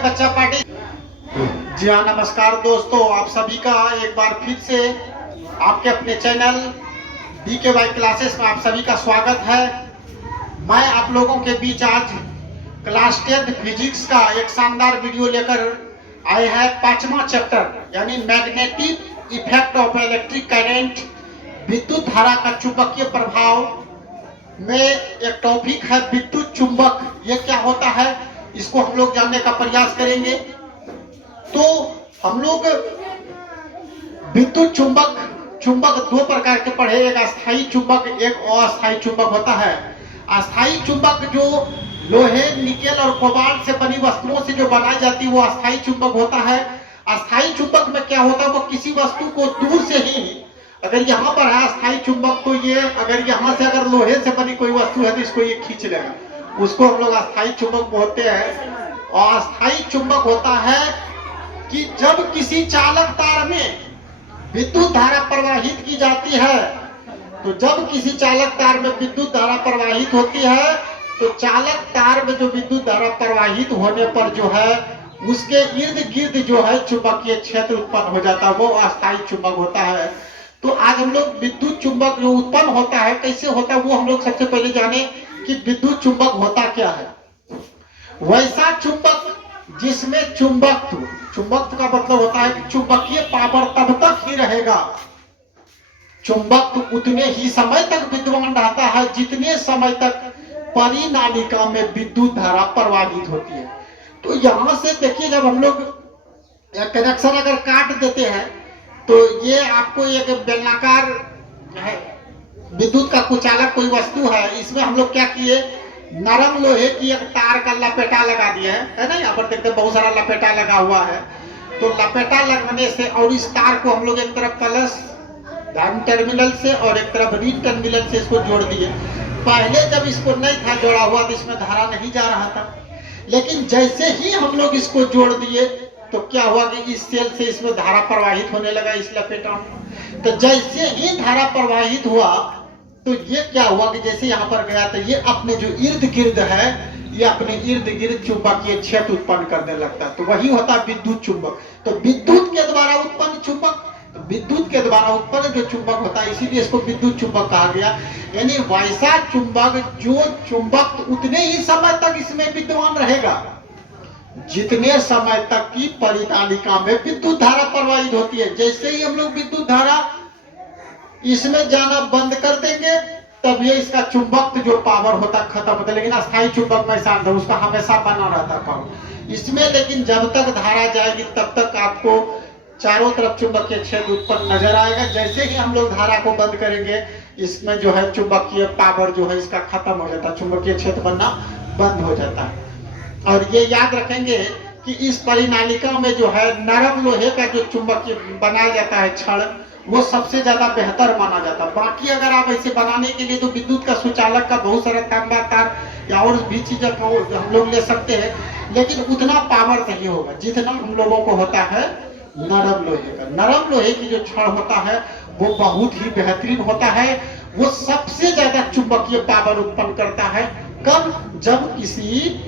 बच्चा पार्टी। जी हाँ, नमस्कार दोस्तों, आप सभी का एक बार फिर से आपके अपने चैनल DKY क्लासेस में आप सभी का स्वागत है। मैं आप लोगों के बीच आज क्लास 10 फिजिक्स का एक शानदार वीडियो लेकर आए हैं। 5वां चैप्टर यानी magnetic effect of electric current, विद्युत धारा का चुंबकीय प्रभाव में एक टॉपिक है विद्युत चुंबक। ये क्या होता है इसको हम लोग जानने का प्रयास करेंगे। तो हम लोग विद्युत चुंबक दो प्रकार के पढ़े, एक अस्थायी चुंबक, एक अस्थायी चुंबक होता है। अस्थायी चुंबक जो लोहे, निकेल और कोबाल्ट से बनी वस्तुओं से जो बनाई जाती है वो अस्थायी चुंबक होता है। अस्थायी चुंबक में क्या होता है, वो किसी वस्तु को दूर से ही, अगर यहाँ पर है अस्थायी चुंबक तो ये अगर यहाँ से अगर लोहे से बनी कोई वस्तु है तो इसको ये खींच लेगा, उसको हम लोग अस्थायी चुंबक बोलते हैं। और अस्थायी चुंबक होता है कि जब किसी चालक तार में विद्युत धारा प्रवाहित की जाती है, तो जब किसी चालक तार में विद्युत धारा प्रवाहित होती है तो चालक तार में जो विद्युत धारा प्रवाहित होने पर जो है उसके इर्द गिर्द जो है चुंबकीय क्षेत्र उत्पन्न हो जाता है, वो अस्थायी चुंबक होता है। तो आज हम लोग विद्युत चुंबक जो उत्पन्न होता है कैसे होता है वो हम लोग सबसे पहले जाने कि विद्युत चुंबक होता क्या है। वैसा चुंबक जिसमें चुंबकत्व का मतलब होता है कि चुंबकीय पावर तब तक ही रहेगा, चुंबक उतने ही समय तक विद्यमान रहता है जितने समय तक परिनालिका में विद्युत धारा प्रवाहित होती है। तो यहां से देखिए, जब हम लोग कनेक्शन अगर काट देते हैं तो ये आपको एक बेलनाकार है विद्युत का कुचालक कोई वस्तु है, इसमें हम लोग क्या किए, नरम लोहे की एक तार का लपेटा लगा दिया है ना। यहाँ पर देखते हैं बहुत सारा लपेटा लगा हुआ है। तो लपेटा लगने से और इस तार को हम लोग एक तरफ प्लस धन टर्मिनल से और एक तरफ ऋण टर्मिनल से इसको जोड़ दिए। पहले जब इसको नहीं था जोड़ा हुआ तो इसमें धारा नहीं जा रहा था, लेकिन जैसे ही हम लोग इसको जोड़ दिए तो क्या हुआ कि इस सेल से इसमें धारा प्रवाहित होने लगा, इस लपेटा में। तो जैसे ही धारा प्रवाहित हुआ तो ये क्या हुआ कि जैसे यहाँ पर गया तो ये अपने जो इर्द गिर्द है, ये अपने इर्द गिर्द चुंबकीय क्षेत्र उत्पन्न करने लगता है। तो वही होता है विद्युत चुंबक। तो विद्युत के द्वारा उत्पन्न चुंबक, तो विद्युत के द्वारा उत्पन्न जो चुंबक होता है इसीलिए इसको विद्युत चुंबक कहा गया। यानी वैसा चुंबक जो चुंबक उतने ही समय तक इसमें विद्यमान रहेगा जितने समय तक की परिनालिका में विद्युत धारा प्रवाहित होती है। जैसे ही हम लोग विद्युत धारा इसमें जाना बंद कर देंगे तब ये इसका चुंबक जो पावर होता खत्म होता है। लेकिन अस्थायी चुंबक में ऐसा नहीं, उसका हमेशा बना रहता पावर इसमें। लेकिन जब तक धारा जाएगी तब तक आपको चारों तरफ चुंबकीय क्षेत्र उत्पन्न नजर आएगा। जैसे ही हम लोग धारा को बंद करेंगे इसमें जो है चुंबकीय पावर जो है इसका खत्म हो जाता है, चुंबकीय क्षेत्र बनना बंद हो जाता है। और ये याद रखेंगे कि इस परिनालिका में जो है नरम लोहे का जो चुंबकीय बनाया जाता है छड़, वो सबसे ज्यादा बेहतर माना जाता है। बाकी अगर आप ऐसे बनाने के लिए तो विद्युत का सुचालक का बहुत सारा तांबा तार या और भी चीजें हम लोग ले सकते हैं, लेकिन उतना पावर नहीं होगा जितना हम लोगों को होता है नरम लोहे का। नरम लोहे की जो छड़ होता है वो बहुत ही बेहतरीन होता है, वो सबसे ज्यादा चुंबकीय पावर उत्पन्न करता है। कब, जब किसी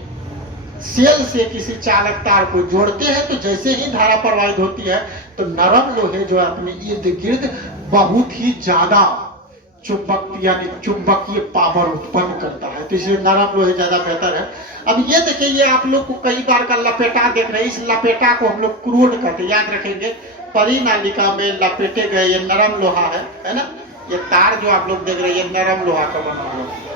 सेल से किसी चालक तार को जोड़ते हैं तो जैसे ही धारा प्रवाहित होती है तो नरम लोहे जो है अपने इर्द गिर्द बहुत ही ज्यादा चुंबक यानी चुंबकीय पावर उत्पन्न करता है। तो इसलिए नरम लोहे ज्यादा बेहतर है। अब ये देखिए, ये आप लोग को कई बार का लपेटा देख रहे हैं, इस लपेटा को हम लोग क्रोड कहते हैं, याद रखेंगे। परिनालिका में लपेटे गए ये नरम लोहा है ना। ये तार जो आप लोग देख रहे हैं ये नरम लोहा का बना हुआ है।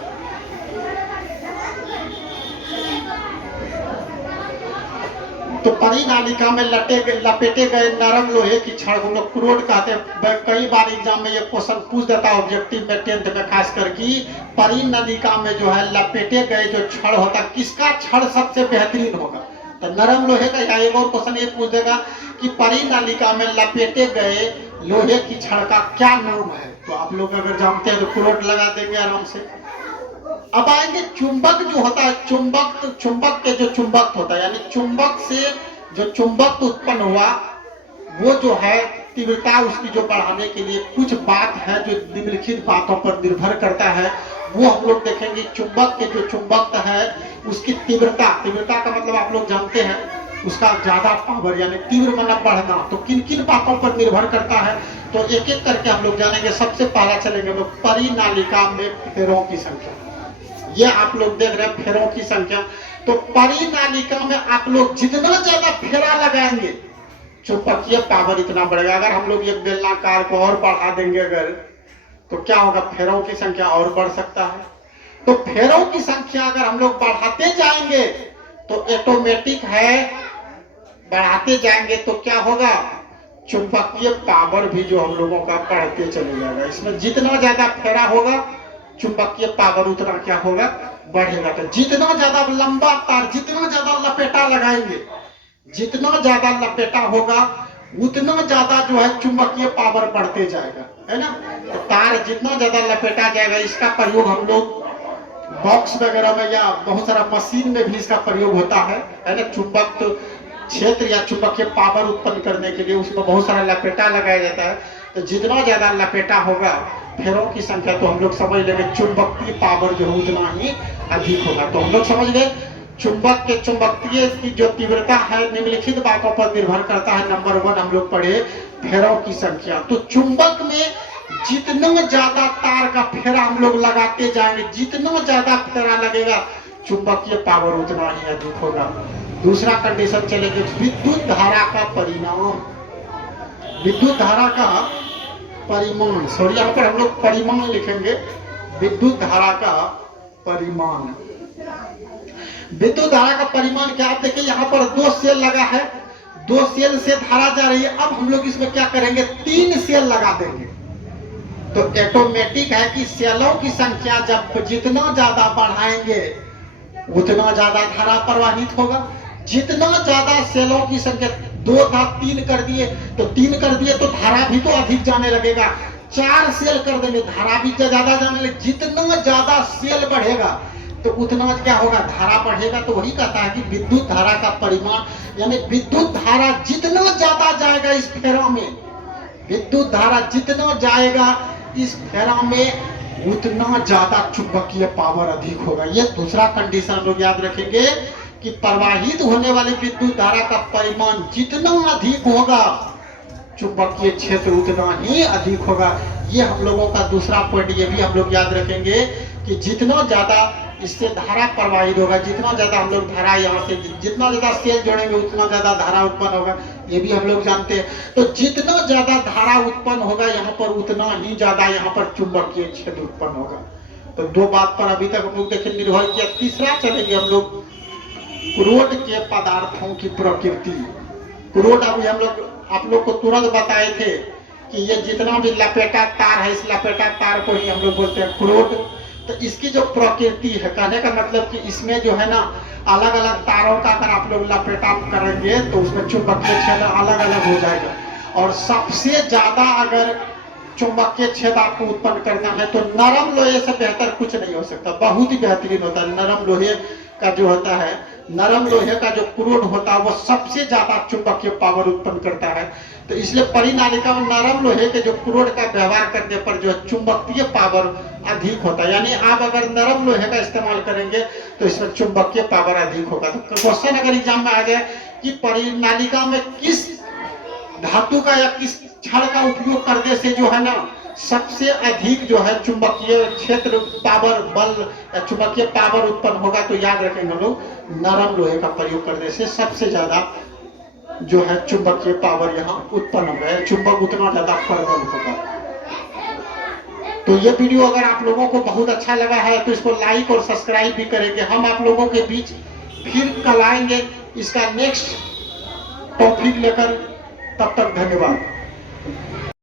तो परिनालिका में लपेटे गए नरम लोहे की छड़ को लोग क्रोड कहते हैं। कई बार एग्जाम में ये क्वेश्चन पूछ देता है ऑब्जेक्टिव में 10th में खास करके, परिनालिका में जो है लपेटे गए जो छड़ होता है किसका छड़ सबसे बेहतरीन होगा। तो नरम लोहे का। या एक और क्वेश्चन ये पूछ देगा कि परिनालिका में लपेटे गए लोहे की छड़ का क्या नाम है। तो आप लोग अगर जानते हैं तो क्रोड लगा देंगे आराम से। अब आएंगे चुंबक जो होता है, चुंबक के जो चुंबक होता है यानी चुंबक से जो चुंबक उत्पन्न हुआ वो जो है तीव्रता उसकी जो बढ़ाने के लिए कुछ बात है जो निम्नलिखित बातों पर निर्भर करता है, वो हम लोग देखेंगे। चुंबक के जो चुंबक है उसकी तीव्रता का मतलब आप लोग जानते हैं उसका ज्यादा पावर यानी तीव्र मतलब बढ़ना, तो किन किन बातों पर निर्भर करता है, तो एक एक करके हम लोग जानेंगे। सबसे पहला चलेंगे लोग परिनालिका में फेरों की संख्या। ये आप लोग देख रहे हैं फेरों की संख्या। तो परिनालिका में आप लोग जितना ज्यादा फेरा लगाएंगे चुंबकीय पावर इतना बढ़ेगा। अगर हम लोग एक बेलनाकार को और बढ़ा देंगे अगर, तो क्या होगा, फेरों की संख्या और बढ़ सकता है। तो फेरों की संख्या अगर हम लोग बढ़ाते जाएंगे तो ऑटोमेटिक है, बढ़ाते जाएंगे तो क्या होगा, चुंबकीय पावर भी जो हम लोगों का बढ़ते चले जाएगा। इसमें जितना ज्यादा फेरा होगा चुंबकीय पावर उतना क्या होगा, बढ़ेगा। तो जितना ज्यादा लंबा तार, जितना ज्यादा लपेटा लगाएंगे, जितना ज्यादा लपेटा होगा उतना ज्यादा जो है चुंबकीय पावर बढ़ते जाएगा, है ना। तो तार जितना ज्यादा लपेटा जाएगा, इसका प्रयोग हम लोग बॉक्स वगैरह में या बहुत सारा मशीन में भी इसका प्रयोग होता है ना। चुंबक क्षेत्र या चुंबकीय पावर उत्पन्न करने के लिए उसमें बहुत सारा लपेटा लगाया जाता है। तो जितना ज्यादा लपेटा होगा फेरों की संख्या, तो हम लोग समझ लेंगे चुंबकीय पावर जो है उतना ही अधिक होगा। तो हम लोग समझ गए चुंबक के चुंबकीय की जो तीव्रता है निम्नलिखित बातों पर निर्भर करता है। नंबर 1 हम लोग पढ़े फेरों की संख्या। तो चुंबक में जितना ज्यादा तार का फेरा हम लोग लगाते जाएंगे, जितना ज्यादा फेरा लगेगा चुंबकीय पावर उतना ही अधिक होगा। दूसरा कंडीशन चलेंगे विद्युत धारा का परिमाण। विद्युत धारा का परिमाण, सॉरी यहाँ पर हम लोग परिमाण लिखेंगे, विद्युत धारा का परिमाण। विद्युत धारा का परिमाण क्या, आप देखिए यहाँ पर 2 सेल लगा है, 2 सेल से धारा जा रही है। अब हम लोग इसमें क्या करेंगे, 3 सेल लगा देंगे। तो ऑटोमेटिक है कि सेलों की संख्या जब जितना ज्यादा बढ़ाएंगे उतना ज्यादा धारा प्रवाहित होगा। जितना ज्यादा सेलों की संख्या 2 था 3 कर दिए, तो 3 कर दिए तो धारा भी तो अधिक जाने लगेगा। 4 सेल कर देंगे, धारा भी ज्यादा जाने लगेगा। जितना ज्यादा सेल बढ़ेगा तो उतना क्या होगा, धारा बढ़ेगा। तो वही कहता है कि विद्युत धारा का परिमाण यानी विद्युत धारा जितना ज्यादा जाएगा इस फेरा में, विद्युत धारा जितना जाएगा इस फेरा में उतना ज्यादा चुंबकीय पावर अधिक होगा। ये दूसरा कंडीशन लोग याद रखेंगे कि प्रवाहित होने वाले विद्युत धारा का परिमाण जितना अधिक होगा चुंबकीय क्षेत्र उतना ही अधिक होगा। ये हम लोगों का दूसरा पॉइंट। ये भी हम लोग याद रखेंगे कि जितना ज्यादा इससे धारा प्रवाहित होगा, जितना ज्यादा हम लोग धारा यहाँ से जितना ज्यादा सेल जोड़ेंगे उतना ज्यादा धारा उत्पन्न होगा। ये भी हम लोग जानते हैं। तो जितना ज्यादा धारा उत्पन्न होगा यहाँ पर उतना ही ज्यादा यहाँ पर चुंबकीय क्षेत्र उत्पन्न होगा। तो 2 बात पर अभी तक हम लोग देखें निर्भर किया। तीसरा चलेंगे हम लोग क्रोड के पदार्थों की प्रकृति। क्रोड अभी हम लोग आप लोग को तुरंत बताए थे कि ये जितना भी लपेटा तार है, इस लपेटा तार को ही हम लोग बोलते हैं क्रोड। तो इसकी जो प्रकृति है, कहने का मतलब कि इसमें जो है ना अलग अलग तारों का अगर आप लोग लपेटा करेंगे तो उसमें चुंबकीय क्षेत्र अलग अलग हो जाएगा। और सबसे ज्यादा अगर चुंबकीय क्षेत्र आपको उत्पन्न करना है तो नरम लोहे से बेहतर कुछ नहीं हो सकता। बहुत ही बेहतरीन होता है नरम लोहे का जो होता है, नरम लोहे का जो क्रोड होता है वो सबसे ज्यादा चुंबकीय पावर उत्पन्न करता है। तो इसलिए परिनालिका में नरम लोहे के जो क्रोड का व्यवहार करने पर जो चुंबकीय पावर अधिक होता है। यानी आप अगर नरम लोहे का इस्तेमाल करेंगे तो इसमें चुंबकीय पावर अधिक होगा। तो क्वेश्चन अगर एग्जाम में आ जाए कि परिनालिका में किस धातु का या किस क्षण का उपयोग करने से जो है ना सबसे अधिक जो है चुंबकीय क्षेत्र पावर बल या चुंबकीय पावर उत्पन्न होगा, तो याद रखेंगे लोग नरम लोहे का प्रयोग करने से सबसे ज्यादा जो है चुंबकीय पावर यहाँ उत्पन्न होगा, चुंबक उतना ज्यादा प्रबल होगा। तो ये वीडियो अगर आप लोगों को बहुत अच्छा लगा है तो इसको लाइक और सब्सक्राइब भी करेंगे। हम आप लोगों के बीच फिर कल आएंगे इसका नेक्स्ट टॉपिक लेकर। तब तक धन्यवाद।